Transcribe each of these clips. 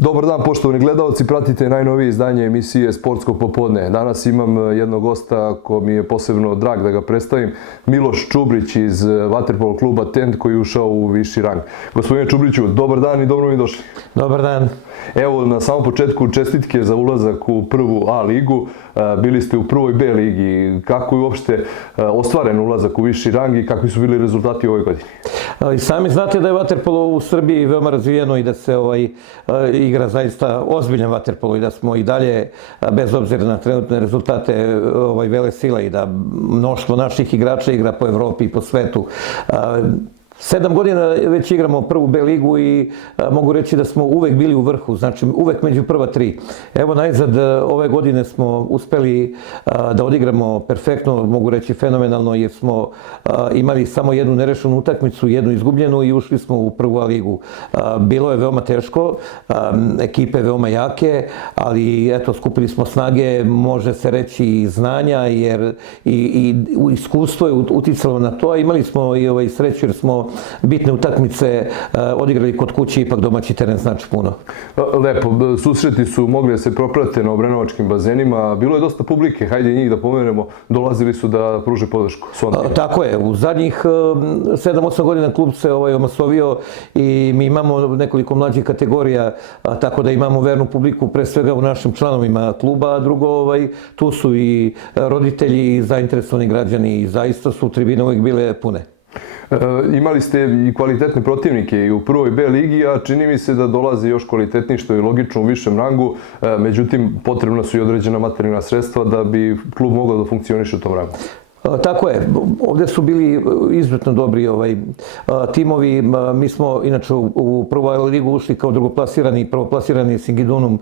Dobar dan, poštovani gledalci, pratite najnovije izdanje emisije Sportsko popodne. Danas imam jednog gosta ko mi je posebno drag da ga predstavim, Miloš Čubrić iz vaterpolo kluba Tent koji je ušao u viši rang. Gospodine Čubriću, dobar dan i dobro mi došli. Dobar dan. Evo, na samom početku čestitke za ulazak u prvu A ligu. Bili ste u prvoj B ligi. Kako je uopšte ostvaren ulazak u viši rang i kakvi su bili rezultati u ovoj godini? I sami znate da je vaterpolo u Srbiji veoma razvijeno i da se igra zaista ozbiljan vaterpolo i da smo i dalje, bez obzira na trenutne rezultate, vele sile i da mnoštvo naših igrača igra po Evropi i po svetu. 7 godina već igramo prvu B ligu i mogu reći da smo uvek bili u vrhu, znači uvek među prva tri. Evo najzad ove godine smo uspeli da odigramo perfektno, mogu reći fenomenalno, jer smo imali samo jednu nerešenu utakmicu, jednu izgubljenu i ušli smo u prvu A ligu. Bilo je veoma teško, ekipe veoma jake, ali eto, skupili smo snage, može se reći i znanja, jer i iskustvo je uticalo na to, a imali smo i sreću jer smo bitne utakmice odigrali kod kuće, ipak domaći teren znači puno. Lepo, susreti su mogli da se proprate na obrenovačkim bazenima, bilo je dosta publike, hajde njih da pomenemo, dolazili su da pruže podršku. Tako je, u zadnjih 7-8 godina klub se omasovio i mi imamo nekoliko mlađih kategorija, tako da imamo vernu publiku pre svega u našim članovima kluba, a drugo tu su i roditelji i zainteresovani građani i zaista su tribine uvijek bile pune. Imali ste i kvalitetne protivnike i u prvoj B ligi, a čini mi se da dolazi još kvalitetniji, što je logično u višem rangu, međutim potrebna su i određena materijalna sredstva da bi klub mogao da funkcioniše u tom rangu. Tako je, ovdje su bili izuzetno dobri timovi. Mi smo inače u prvu ligu ušli kao prvoplasirani Singidunum,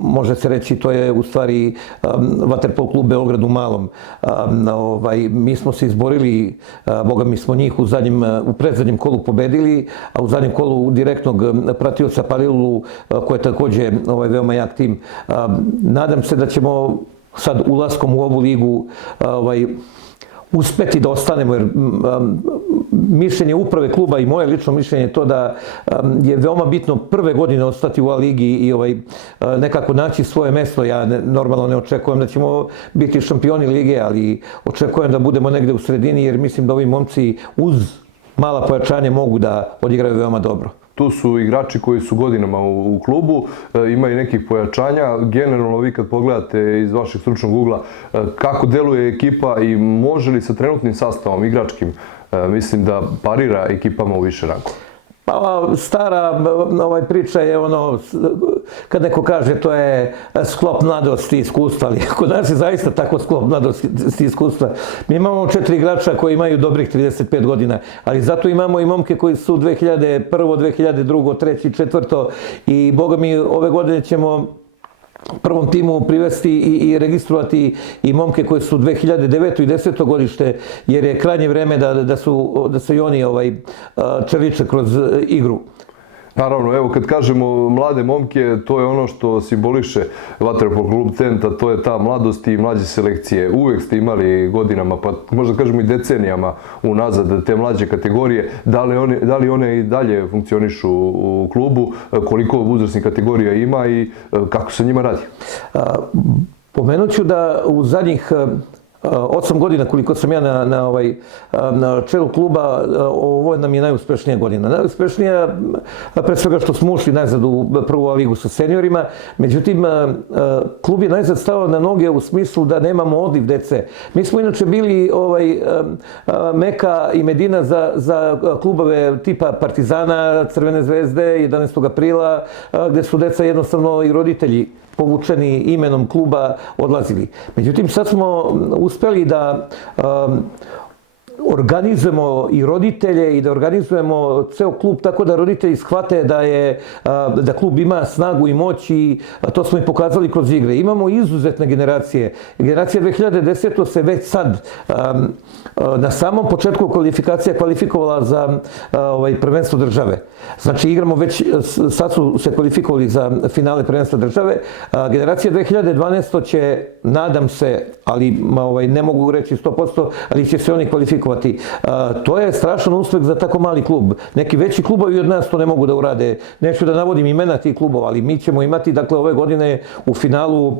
može se reći to je u stvari vaterpolo klub Beograd u malom. Mi smo se izborili, boga mi smo njih u predzadnjem kolu pobedili, a u zadnjem kolu direktnog pratioca Palilulu, koji je također veoma jak tim. Nadam se da ćemo sad ulaskom u ovu ligu uspeti da ostanemo, jer mišljenje uprave kluba i moje lično mišljenje je to da je veoma bitno prve godine ostati u A ligi i nekako naći svoje mesto. Ja normalno ne očekujem da ćemo biti šampioni lige, ali očekujem da budemo negde u sredini, jer mislim da ovi momci uz mala pojačanja mogu da odigraju veoma dobro. Tu su igrači koji su godinama u klubu, ima i nekih pojačanja. Generalno, vi kad pogledate iz vašeg stručnog ugla, kako deluje ekipa i može li sa trenutnim sastavom igračkim, mislim da parira ekipama u više rangu? Pa stara priča je kad neko kaže to je sklop mladosti i iskustva, ali kod nas je zaista tako sklop mladosti i iskustva. Mi imamo 4 igrača koji imaju dobrih 35 godina, ali zato imamo i momke koji su 2001, 2002, 2003, 2004 i boga mi ove godine ćemo prvom timu privesti i registrovati i momke koji su 2009. i 10. godište, jer je krajnje vreme da su i oni čeliče kroz igru. Naravno, evo kad kažemo mlade momke, to je ono što simboliše vaterpolo klub Tent, a to je ta mladost i mlađe selekcije. Uvek ste imali godinama, pa možda kažemo i decenijama unazad te mlađe kategorije. Da li one i dalje funkcionišu u klubu, koliko uzrasnih kategorija ima i kako se njima radi? Pomenut ću da u zadnjih 8 godina koliko sam ja na čelu kluba, ovo nam je najuspešnija godina. Najuspešnija pre svega što smo ušli najzad u prvu A ligu sa seniorima, međutim klub je najzad stao na noge u smislu da nemamo odliv dece. Mi smo inače bili Meka i Medina za klubove tipa Partizana, Crvene zvezde, 11. aprila, gde su deca jednostavno i roditelji povučeni imenom kluba odlazili. Međutim, sad smo uspeli da organizujemo i roditelje i da organizujemo ceo klub tako da roditelji shvate da klub ima snagu i moć i to smo i pokazali kroz igre. Imamo izuzetne generacije. Generacija 2010. se već sad na samom početku kvalifikacija kvalifikovala za prvenstvo države. Znači igramo već, sad su se kvalifikovali za finale prvenstva države. Generacija 2012. će, nadam se, ali ne mogu reći 100%, ali će se oni kvalifikovati kvalifikovati. To je strašan uspeh za tako mali klub. Neki veći klubovi od nas to ne mogu da urade. Neću da navodim imena tih klubova, ali mi ćemo imati, dakle, ove godine u finalu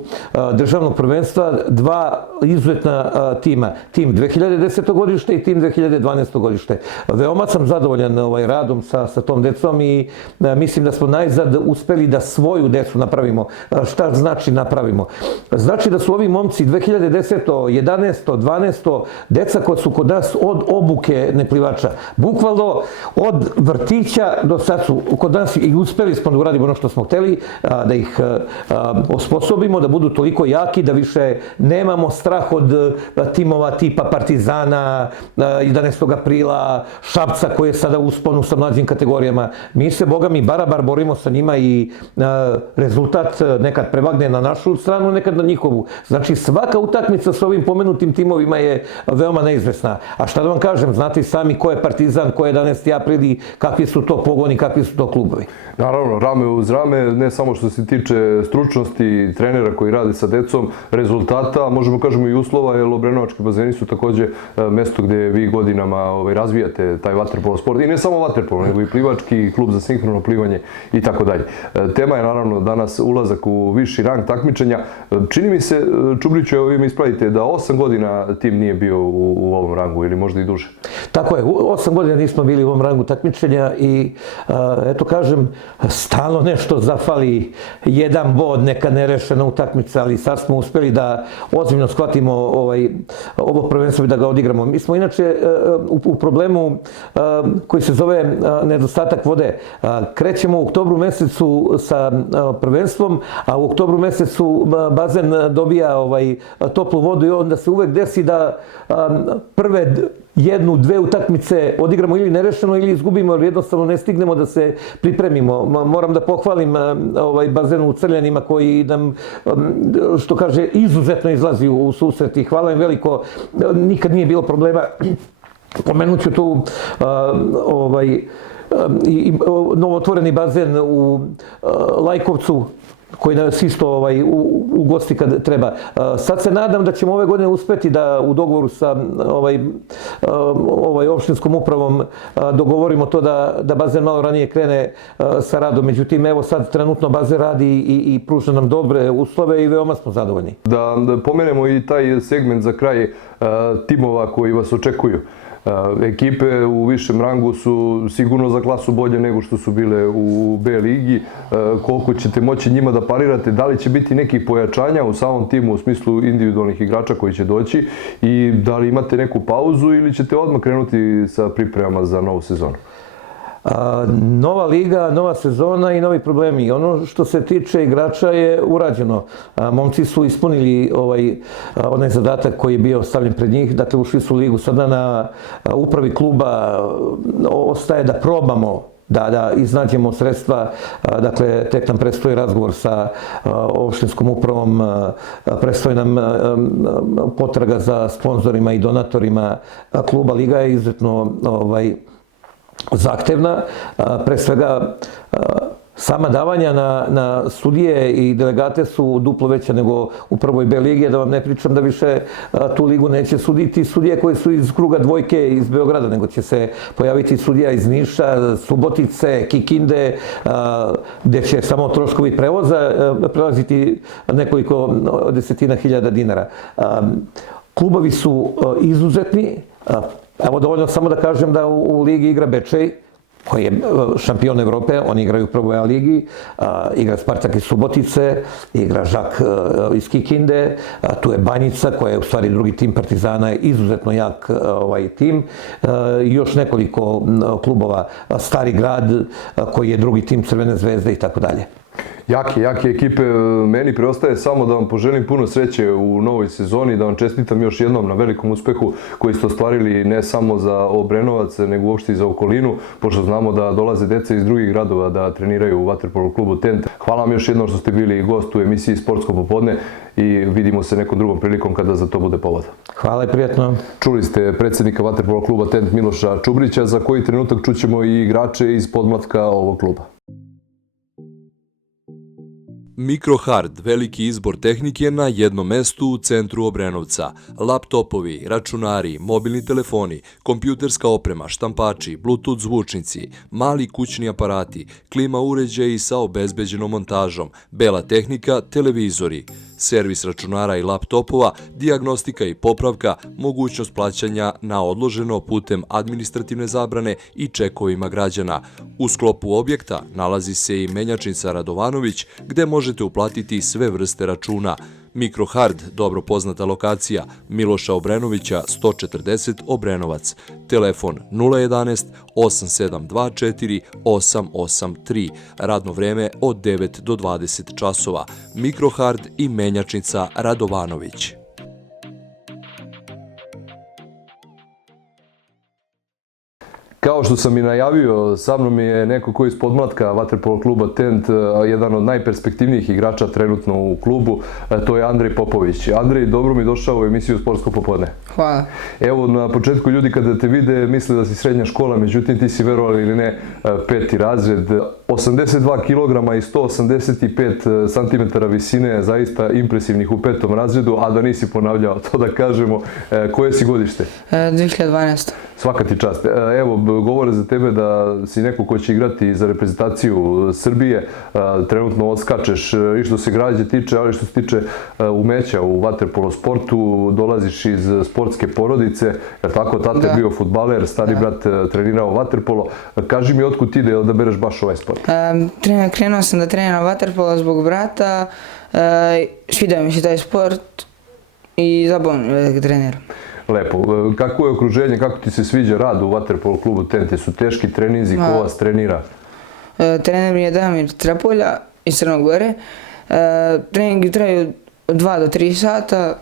državnog prvenstva dva izuzetna tima. Tim 2010. godište i tim 2012. godište. Veoma sam zadovoljan radom sa tom decom i mislim da smo najzad uspeli da svoju decu napravimo. Šta znači napravimo? Znači da su ovi momci 2010. 11. 12. deca koja su kod nas od obuke neplivača. Bukvalno od vrtića do sad su kod nas i uspeli smo da uradimo ono što smo hteli, da ih osposobimo, da budu toliko jaki, da više nemamo strah od timova tipa Partizana, 11. aprila, Šapca koji je sada u usponu sa mlađim kategorijama. Mi se, boga mi, barabar borimo sa njima i rezultat nekad prevagne na našu stranu, nekad na njihovu. Znači svaka utakmica sa ovim pomenutim timovima je veoma neizvesna. A šta da vam kažem, znate i sami ko je Partizan, ko je 11. april i kakvi su to pogoni, kakvi su to klubovi. Naravno, rame uz rame, ne samo što se tiče stručnosti trenera koji rade sa decom, rezultata, možemo kažemo i uslova, jer Obrenovački bazeni su takođe mesto gde vi godinama razvijate taj vaterpolo sport. I ne samo vaterpolo, nego i plivački, klub za sinhrono plivanje i tako dalje. Tema je naravno danas ulazak u viši rang takmičenja. Čini mi se, Čubriću, evo vi mi ispravite, da 8 godina tim nije bio u ovom rangu ili možda i duže. Tako je, 8 godina nismo bili u ovom rangu takmičenja i eto kažem, stalno nešto zafali, jedan bod, neka nerešena utakmica, ali sad smo uspeli da ozbiljno shvatimo ovo prvenstvo i da ga odigramo. Mi smo inače u problemu koji se zove nedostatak vode. Krećemo u oktobru mesecu sa prvenstvom, a u oktobru mesecu bazen dobija toplu vodu i onda se uvek desi da prve jednu, dve utakmice odigramo ili nerešeno ili izgubimo, jer jednostavno ne stignemo da se pripremimo. Moram da pohvalim bazen u Crljanima koji nam, što kaže, izuzetno izlazi u susret i hvala im veliko, nikad nije bilo problema. Pomenut ću tu novotvoreni bazen u Lajkovcu, koji nas isto ugosti kad treba. Sad se nadam da ćemo ove godine uspeti da u dogovoru sa opštinskom upravom dogovorimo to da bazen malo ranije krene sa radom. Međutim, evo sad trenutno bazen radi i pruža nam dobre uslove i veoma smo zadovoljni. Da pomenemo i taj segment za kraj timova koji vas očekuju. Ekipe u višem rangu su sigurno za klasu bolje nego što su bile u B ligi. Koliko ćete moći njima da parirate, da li će biti nekih pojačanja u samom timu u smislu individualnih igrača koji će doći i da li imate neku pauzu ili ćete odmah krenuti sa pripremama za novu sezonu? Nova liga, nova sezona i novi problemi. Ono što se tiče igrača je urađeno. Momci su ispunili onaj zadatak koji je bio stavljen pred njih. Dakle, ušli su u ligu. Sada na upravi kluba ostaje da probamo da iznađemo sredstva. Dakle, tek nam predstoji razgovor sa opštinskom upravom, predstoji nam potraga za sponzorima i donatorima kluba. Liga je izuzetno zahtevna, pre svega sama davanja na sudije i delegate su duplo veća nego u prvoj B ligi, da vam ne pričam da više tu ligu neće suditi sudije koji su iz kruga dvojke iz Beograda, nego će se pojaviti sudija iz Niša, Subotice, Kikinde, gde će samo troškovi prevoza prelaziti nekoliko desetina hiljada dinara. Klubovi su izuzetni. Evo, dovoljno samo da kažem da u ligi igra Bečej, koji je šampion Evrope, oni igraju u prvoj A ligi, igra Spartak iz Subotice, igra Žak iz Kikinde, tu je Banjica koja je u stvari drugi tim Partizana, je izuzetno jak tim, i još nekoliko klubova, Stari grad koji je drugi tim Crvene zvezde i tako dalje. Jake ekipe. Meni preostaje samo da vam poželim puno sreće u novoj sezoni, da vam čestitam još jednom na velikom uspehu koji ste ostvarili ne samo za Obrenovac, nego uopšte i za okolinu, pošto znamo da dolaze deca iz drugih gradova da treniraju u vaterpolo klubu Tent. Hvala vam još jednom što ste bili gost u emisiji Sportsko popodne i vidimo se nekom drugom prilikom kada za to bude povod. Hvala i prijatno. Čuli ste predsjednika vaterpolo kluba Tent Miloša Čubrića, za koji trenutak čućemo i igrače iz podmlatka ovog kluba. Microhard, veliki izbor tehnike na jednom mestu u centru Obrenovca. Laptopovi, računari, mobilni telefoni, kompjuterska oprema, štampači, bluetooth zvučnici, mali kućni aparati, klima uređaji sa obezbeđenom montažom, bela tehnika, televizori, servis računara i laptopova, dijagnostika i popravka, mogućnost plaćanja na odloženo putem administrativne zabrane i čekovima građana. U sklopu objekta nalazi se i menjačnica Radovanović, gde možete uplatiti sve vrste računa. Microhard, dobro poznata lokacija, Miloša Obrenovića, 140 Obrenovac. Telefon 011 8724 883. Radno vreme od 9 do 20 časova. Microhard i menjačnica Radovanović. Kao što sam i najavio, sa mnom je neko ko iz podmlatka vaterpolo kluba Tent, jedan od najperspektivnijih igrača trenutno u klubu, to je Andrej Popović. Andrej, dobro mi došao u emisiju Sportsko popodne. Hvala. Evo, na početku ljudi kada te vide misle da si srednja škola, međutim ti si, verovali ili ne, 5. razred. 82 kg i 185 cm visine, zaista impresivnih u 5. razredu, a da nisi ponavljao, to da kažemo. Koje si godište? 2012. Svaka ti čast. Evo, govore za tebe da si neko ko će igrati za reprezentaciju Srbije. Trenutno odskačeš i što se građe tiče, ali što se tiče umeća u vaterpolo sportu. Dolaziš iz sportske porodice, jer tako, tata je bio fudbaler, stari brat trenirao vaterpolo. Kaži mi otkud ti da odabereš baš ovaj sport? Krenuo sam da treniram vaterpolo zbog brata, svidio mi se taj sport i zabavno je da ga treniram. Lepo. Kako je okruženje, kako ti se sviđa rad u vaterpolo klubu Tent? Su teški treninzi, ko vas trenira? Trener mi je Damir Trapolja iz Crne Gore. Treningi traju od 2 do 3 sata,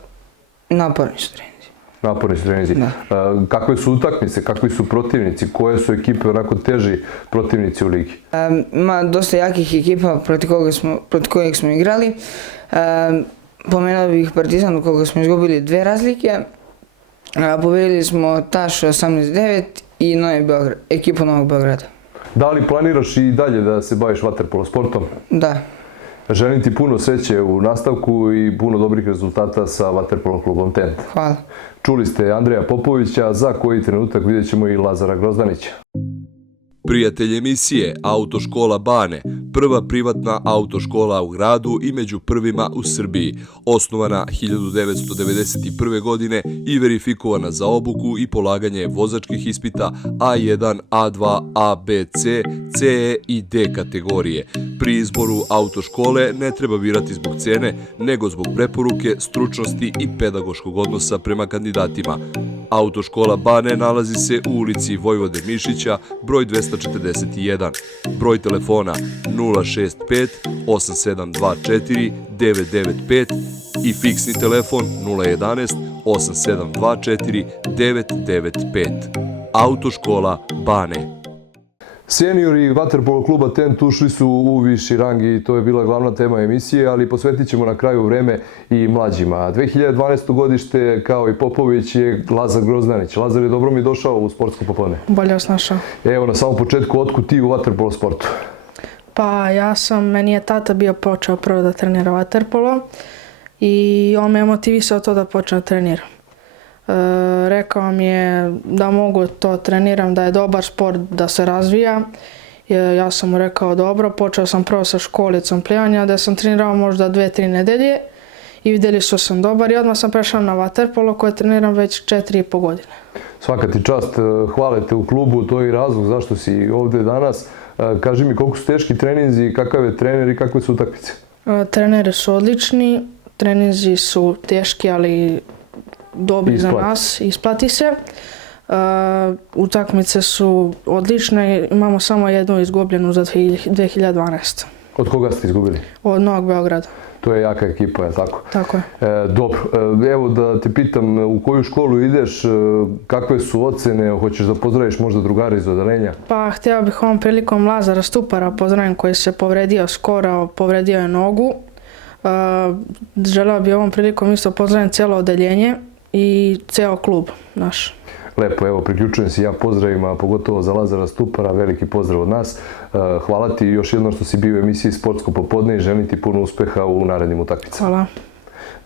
naporni su treninzi. Naporni su treninzi. Kakve su utakmice, kakvi su protivnici, koje su ekipe onako teži protivnici u ligi? Ima dosta jakih ekipa protiv kojih smo igrali. Pomenuo bih Partizan u koga smo izgubili 2 razlike. Pobedili smo Taš 18-9 i ekipu Novog Beograda. Da li planiraš i dalje da se baviš vaterpolo sportom? Da. Želim ti puno sreće u nastavku i puno dobrih rezultata sa vaterpolo klubom Tent. Hvala. Čuli ste Andreja Popovića, za koji trenutak vidjet ćemo i Lazara Grozdanića. Prijatelj emisije Autoškola Bane, prva privatna autoškola u gradu i među prvima u Srbiji, osnovana 1991. godine i verifikovana za obuku i polaganje vozačkih ispita A1, A2, A, B, C, CE i D kategorije. Pri izboru autoškole ne treba birati zbog cene, nego zbog preporuke, stručnosti i pedagoškog odnosa prema kandidatima. Autoškola Bane nalazi se u ulici Vojvode Mišića, broj 241, broj telefona 065 8724 995 i fiksni telefon 011 8724 995. Autoškola Bane. Seniori vaterpolo kluba Tent ušli su u viši rang i to je bila glavna tema emisije, ali posvetit ćemo na kraju vreme i mlađima. 2012. godište, kao i Popović, je Lazar Grozdanić. Lazar, je dobro mi došao u Sportsko popodne. Bolje vas našao. Evo, na samom početku, otkud ti u vaterpolo sportu? Pa meni je tata bio počeo prvo da trenira vaterpolo i on me motivisao to da počne da treniram. Rekao mi je da mogu to treniram, da je dobar sport, da se razvija. Ja sam mu rekao dobro, počeo sam prvo sa školicom plivanja da sam trenirao možda 2-3 nedelje i vidjeli su sam dobar i odmah sam prešao na vaterpolo koje treniram već 4,5 godine. Svaka ti čast, hvale te u klubu, to je i razlog zašto si ovdje danas. Kaži mi koliko su teški treninzi, kakav je trener i kakve su utakmice? Treneri su odlični, treninzi su teški, ali dobri za nas, isplati se. Utakmice su odlične, imamo samo jednu izgubljenu za 2012. Od koga ste izgubili? Od Novog Beograda. To je jaka ekipa, je tako? Tako je. Dobro, evo da te pitam, u koju školu ideš, kakve su ocene, hoćeš da pozdraviš možda drugari iz odeljenja? Pa htio bih ovom prilikom Lazara Stupara pozdravim koji se povredio skoro, povredio je nogu. Želeo bih ovom prilikom isto pozdravim cijelo odeljenje i ceo klub naš. lepo, evo, priključujem se ja pozdravima, pogotovo za Lazara Stupara, veliki pozdrav od nas. Hvala ti još jednom što si bio u emisiji Sportsko popodne i želim ti puno uspeha u narednim utakmicama. Hvala.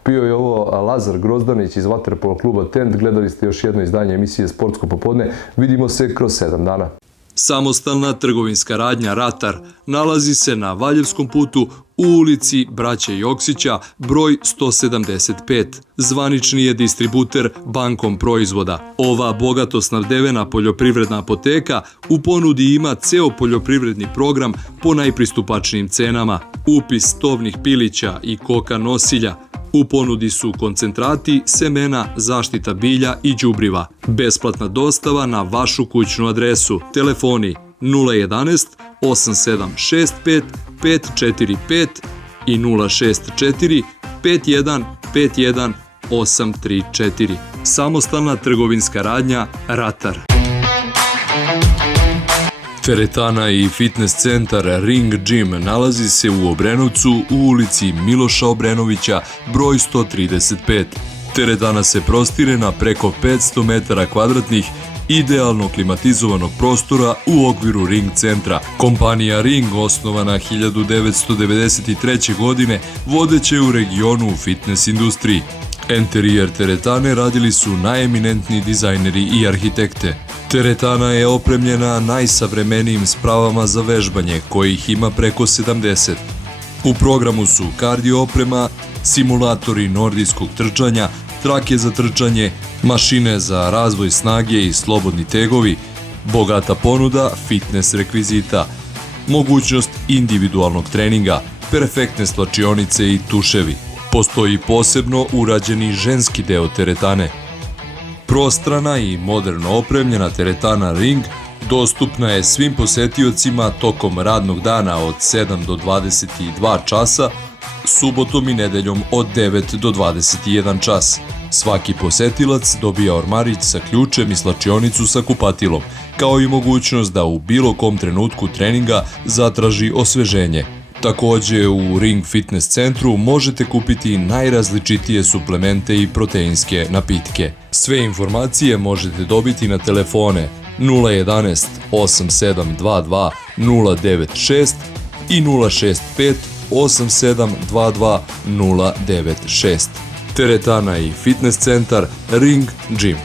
Bio je ovo Lazar Grozdanić iz Vaterpolo kluba Tent. Gledali ste još jedno izdanje emisije Sportsko popodne. Vidimo se kroz 7 dana. Samostalna trgovinska radnja Ratar nalazi se na Valjevskom putu u ulici Braće Joksića, broj 175. Zvanični je distributer Bankom proizvoda. Ova bogato snabdevena poljoprivredna apoteka u ponudi ima ceo poljoprivredni program po najpristupačnijim cenama. Upis tovnih pilića i koka nosilja. U ponudi su koncentrati, semena, zaštita bilja i đubriva. Besplatna dostava na vašu kućnu adresu. Telefoni 011 8765 545 i 064 5151 834. Samostalna trgovinska radnja Ratar. Teretana i fitness centar Ring Gym nalazi se u Obrenovcu u ulici Miloša Obrenovića, broj 135. Teretana se prostire na preko 500 metara kvadratnih idealno klimatizovanog prostora u okviru Ring centra. Kompanija Ring, osnovana 1993. godine, vodeća je u regionu u fitness industriji. Enterijer teretane radili su najeminentniji dizajneri i arhitekte. Teretana je opremljena najsavremenijim spravama za vežbanje, kojih ima preko 70. U programu su kardio oprema, simulatori nordijskog trčanja, trake za trčanje, mašine za razvoj snage i slobodni tegovi, bogata ponuda fitness rekvizita, mogućnost individualnog treninga, perfektne slačionice i tuševi. Postoji posebno urađeni ženski deo teretane. Prostrana i moderno opremljena teretana Ring dostupna je svim posetiocima tokom radnog dana od 7 do 22 časa, subotom i nedeljom od 9 do 21 čas. Svaki posetilac dobija ormarić sa ključem i slačionicu sa kupatilom, kao i mogućnost da u bilo kom trenutku treninga zatraži osveženje. Takođe, u Ring Fitness centru možete kupiti najrazličitije suplemente i proteinske napitke. Sve informacije možete dobiti na telefone 011 8722 096 i 065 8722 096. Teretana i fitness centar Ring Gym.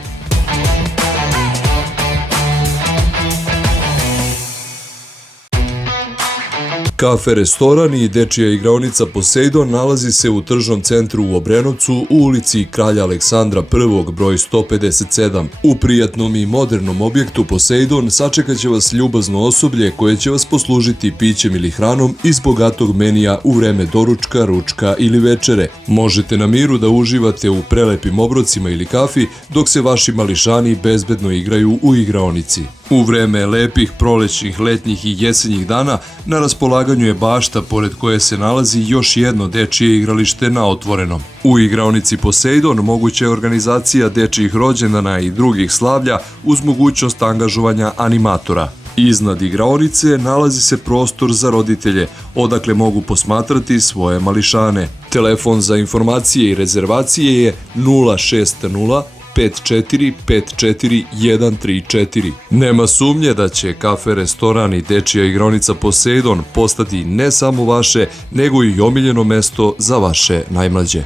Kafe, restoran i dečija igraonica Poseidon nalazi se u tržnom centru u Obrenovcu u ulici Kralja Aleksandra I, broj 157. U prijatnom i modernom objektu Poseidon sačekat će vas ljubazno osoblje koje će vas poslužiti pićem ili hranom iz bogatog menija u vreme doručka, ručka ili večere. Možete na miru da uživate u prelepim obrocima ili kafi dok se vaši mališani bezbedno igraju u igraonici. U vreme lepih prolećnih, letnjih i jesenjih dana na raspolaganju je bašta pored koje se nalazi još jedno dečije igralište na otvorenom. U igraonici Poseidon moguća je organizacija dečijih rođendana i drugih slavlja uz mogućnost angažovanja animatora. Iznad igraonice nalazi se prostor za roditelje, odakle mogu posmatrati svoje mališane. Telefon za informacije i rezervacije je 060 5454 Nema sumnje da će kafe, restoran i dečija igraonica Poseidon postati ne samo vaše, nego i omiljeno mesto za vaše najmlađe.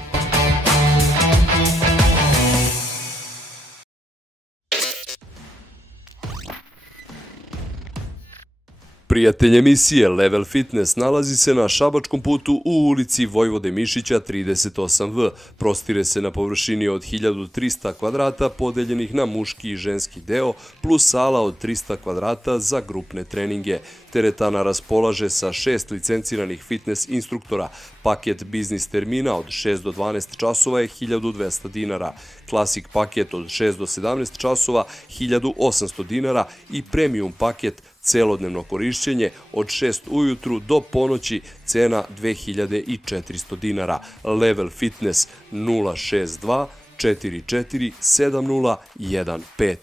Prijatelj emisije Level Fitness nalazi se na Šabačkom putu u ulici Vojvode Mišića 38V. Prostire se na površini od 1300 kvadrata podeljenih na muški i ženski deo, plus sala od 300 kvadrata za grupne treninge. Teretana raspolaže sa 6 licenciranih fitness instruktora. Paket biznis termina od 6 do 12 časova je 1200 dinara. Klasik paket od 6 do 17 časova 1800 dinara i premium paket celodnevno korišćenje od 6 ujutru do ponoći, cena 2400 dinara. Level Fitness 062 44 7015.